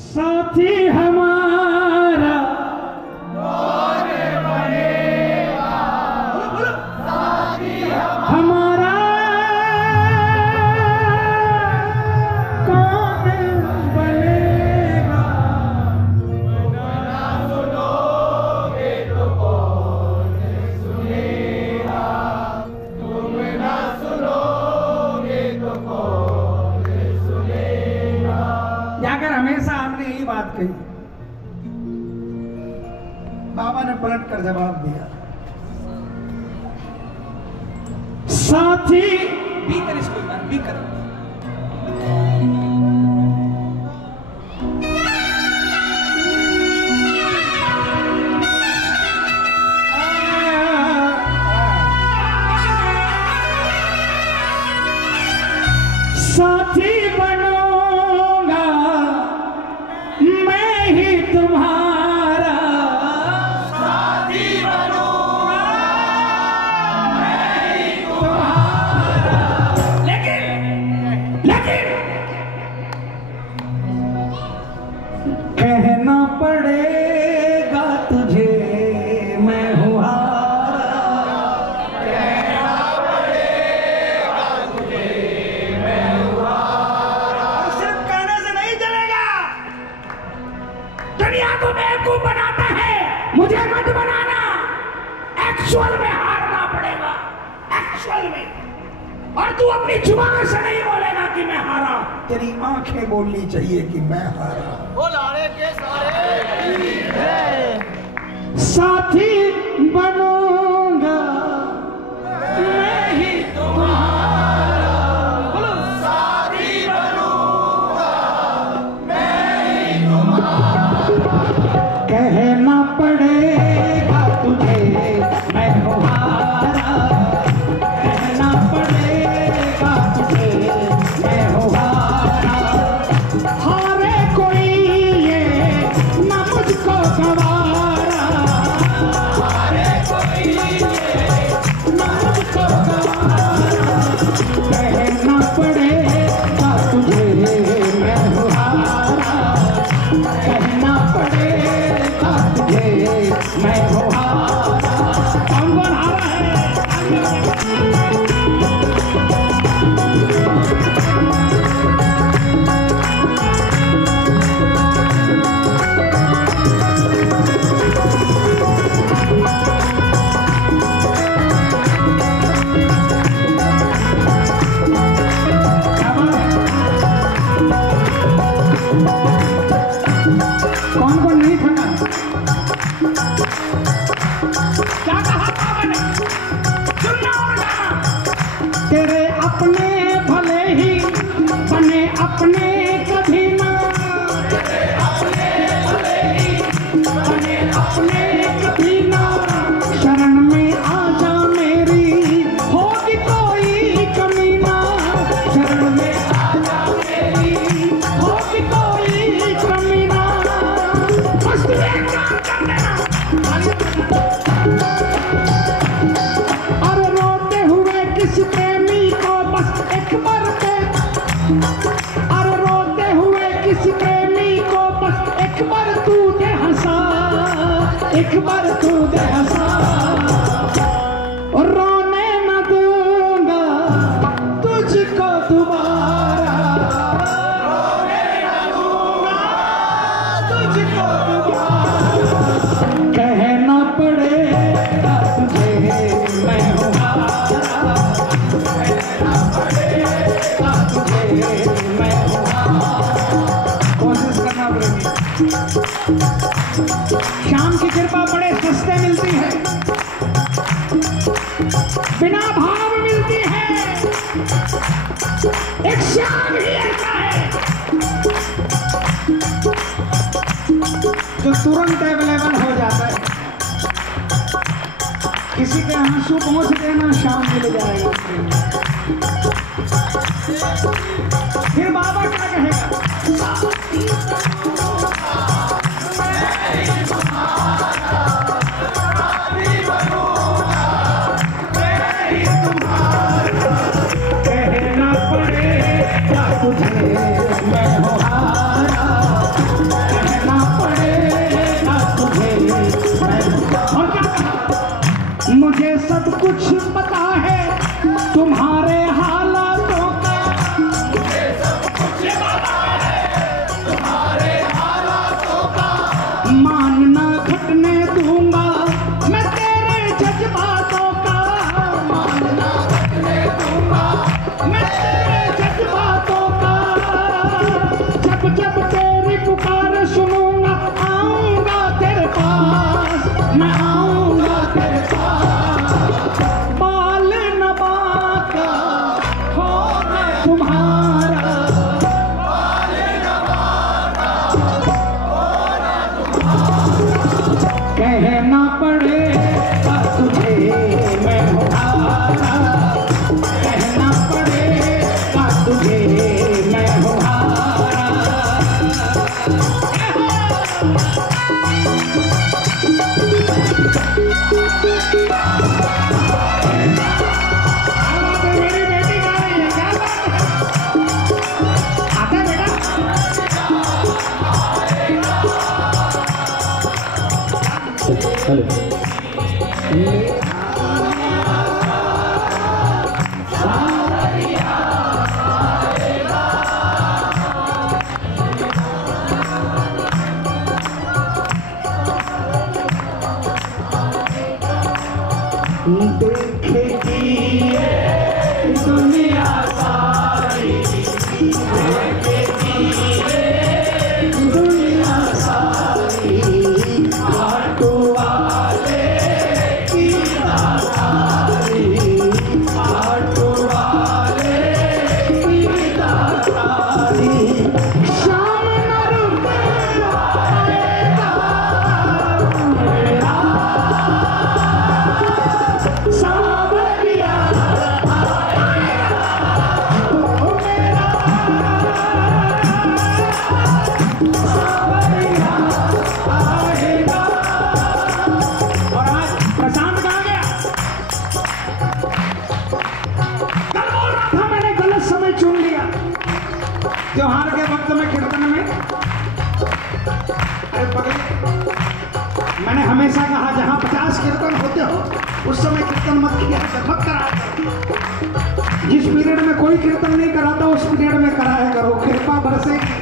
साथी हमारा कौन बनेगा? साथी हमारा कौन बनेगा? तुम ना सुनोगे तो कौन सुनेगा? तुम ना सुनोगे तो कौन सुनेगा? जाकर हमेशा हमने यही बात कही। बाबा ने पलट कर जवाब दिया, साथी भीतर इसको भीतर साथी बनूंगा मैं ही तुम्हारा। साथी बनूंगा मैं ही तुम्हारा। लेकिन कहना पड़ेगा तुझे मैं हूँ हारा। कहना पड़ेगा तुझे मैं हूँ हारा। सिर्फ कहने से नहीं चलेगा। दुनिया को बेवकूफ बनाता है, मुझे मत बनाना। एक्चुअल में हारना पड़ेगा, एक्चुअल में। और तू अपनी जुबान से नहीं बोलेगा कि मैं हारा, तेरी आंखें बोलनी चाहिए कि मैं हारा। बोलारे के सारे साथी बनूंगा मैं ही तुम्हारा। बोलो, साथी बनूंगा मैं ही तुम्हारा। कहना पड़ेगा तुझे मैं हूँ हारा। कहना पड़ेगा तुझे मैं हूँ हारा। हारे कोई ये न मुझको गवारा। हारे कोई ये न मुझको गवारा। कहना पड़ेगा तुझे मैं हूँ हारा। कहना पड़ेगा तुझे मैं हूँ हारा। कौन हारा है? कौन नहीं थका? क्या कहा बाबा ने? सुनना और गाना। तेरे अपने भले ही बने अपने कभी ना। तेरे अपने भले ही बने अपने कभी ना। शरण में आ जा मेरी होगी कोई कमी ना। शरण में आ जा मेरी होगी कोई कमी ना। बस तू एक काम कर देना। और रोते हुए किसी प्रेमी को बस एक बार पे। और रोते हुए किसी प्रेमी को बस एक बार तू दे हंसा। एक बार तू दे हंसा। और रोने न दूंगा तुझको दोबारा। रोने न दूंगा तुझको दोबारा। कहना पड़ेगा तुझे मैं हूँ हारा। कहना पड़ेगा तुझे मैं हूँ हारा। कोशिश करना पड़ेगी। शाम की कृपा बड़े सस्ते मिलती है, बिना भाव मिलती है। एक शाम ही ऐसा है जो तुरंत अवेलेबल हो जाता है। किसी के आंसू पहुंच देना, शाम मिल जाएगा। फिर बाबा क्या कहेगा? कहना पड़ेगा तुझे मैं हूँ हारा। कहना पड़ेगा तुझे मैं हारा, कहना पड़ेगा तुझे मैं हारा। मेरी बेटी गा रही है, क्या बात है? आता है बेटा? हेलो। देखेगी दुनिया सारी, देखेगी दुनिया सारी, आटो वाले की दातारी, आटो वाले की दातारी। शाम न रुकेगा मेरा सावरिया आएगा, ओ मेरा सावरिया आएगा। और आज प्रशांत कहाँ गया? कल बोल रहा था मैंने गलत समय चुन लिया त्योहार के वक्त में कीर्तन में। अरे पगले, मैंने हमेशा कहा जहां 50 कीर्तन होते हो उस समय कीर्तन मत किया मत करा। जिस पीरियड में कोई कीर्तन नहीं कराता उस पीरियड में कराया करो, कृपा बरसेगी।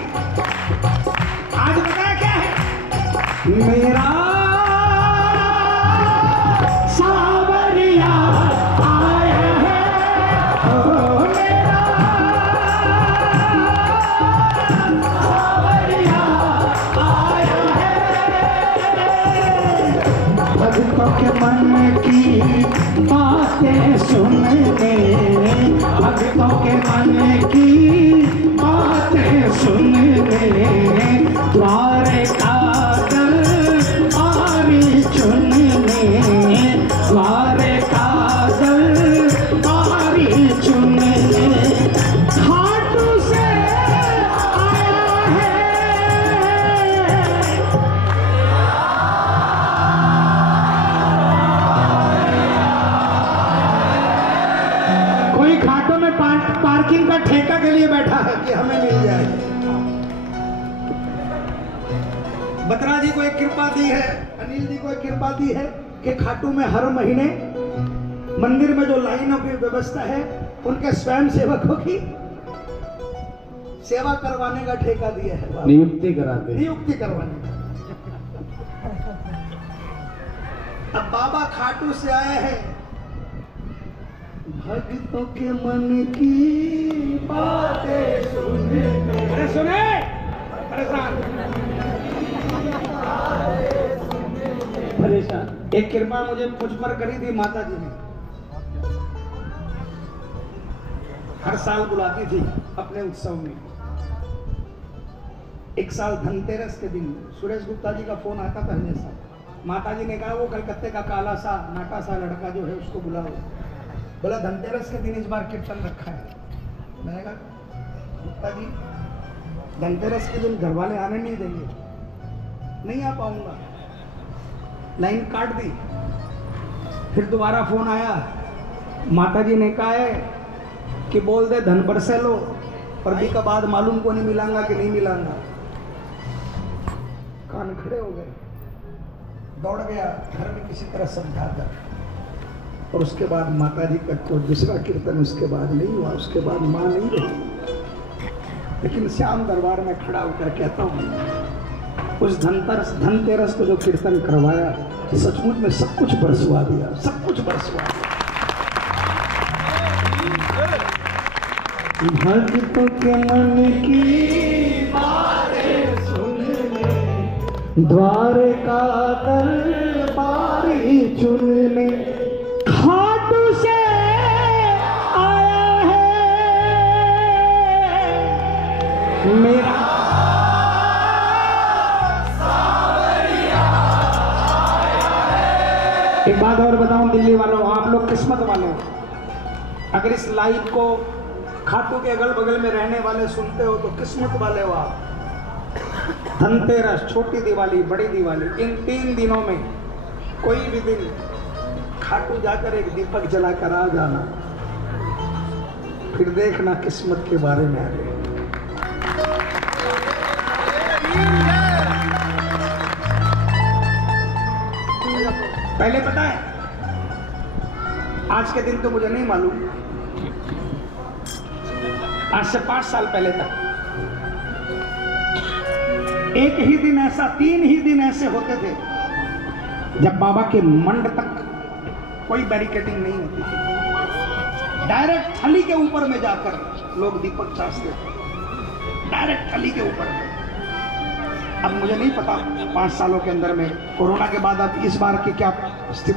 आज बताया क्या है? मेरा सावरिया आया है, ओ मेरा सावरिया आया है। भक्तों के मन की बातें सुनने, भक्तों के मन की बातें सुनने, द्वारका दरबारी चुनने, द्वारका दरबारी चुनने, खाटू से आया है। कोई घाटों में पार्किंग का ठेका के लिए बैठा है कि हमें मिल जाए। बत्रा जी को एक कृपा दी है, अनिल जी को एक कृपा दी है कि खाटू में हर महीने मंदिर में जो लाइनों की व्यवस्था है उनके स्वयं सेवकों की सेवा करवाने का ठेका दिया है, नियुक्ति कराते, नियुक्ति करवाने का। अब बाबा खाटू से आए हैं, भक्तों के मन की बातें सुने। अरे सुने परेशान परेशान। एक कृपा मुझे मुझ पर करी थी माता जी ने। हर साल बुलाती थी अपने उत्सव में। एक साल धनतेरस के दिन सुरेश गुप्ता जी का फोन आता था हमेशा। माता जी ने कहा वो कलकत्ते का काला सा नाटा सा लड़का जो है उसको बुलाओ। बोला धनतेरस के दिन इस बार कीर्तन रखा है। मैंने कहा गुप्ता जी धनतेरस के दिन घर वाले आने नहीं देंगे, नहीं आ पाऊंगा। लाइन काट दी। फिर दोबारा फोन आया, माता जी ने कहा है कि बोल दे धन बरसे लो, पर भी का बाद मालूम को नहीं मिलांगा कि नहीं मिलांगा। कान खड़े हो गए, दौड़ गया घर में किसी तरह समझा कर। और उसके बाद माता जी का कोई दूसरा कीर्तन उसके बाद नहीं हुआ, उसके बाद माँ नहीं रही। लेकिन श्याम दरबार में खड़ा होकर कहता हूँ उस धनतेरस को जो कीर्तन करवाया सचमुच में सब कुछ बरसवा दिया, सब कुछ बरसवा दिया। भक्तों के मन की बातें सुनने, द्वारका दरबारी चुनने, खाटू से आया है मेरा एक बात और बताऊं दिल्ली वालों, आप लोग किस्मत वाले हो। अगर इस लाइव को खाटू के अगल बगल में रहने वाले सुनते हो तो किस्मत वाले हो आप। धनतेरस, छोटी दिवाली, बड़ी दिवाली, इन 3 दिनों में कोई भी दिन खाटू जाकर एक दीपक जलाकर आ जाना, फिर देखना किस्मत के बारे में आ गए। पहले पता है, आज के दिन तो मुझे नहीं मालूम, आज से 5 साल पहले तक एक ही दिन ऐसा, 3 ही दिन ऐसे होते थे जब बाबा के मंड तक कोई बैरिकेडिंग नहीं होती थी। डायरेक्ट थली के ऊपर में जाकर लोग दीपक चाहते थे, डायरेक्ट थली के ऊपर में। अब मुझे नहीं पता 5 सालों के अंदर में कोरोना के बाद अब इस बार की क्या स्थिति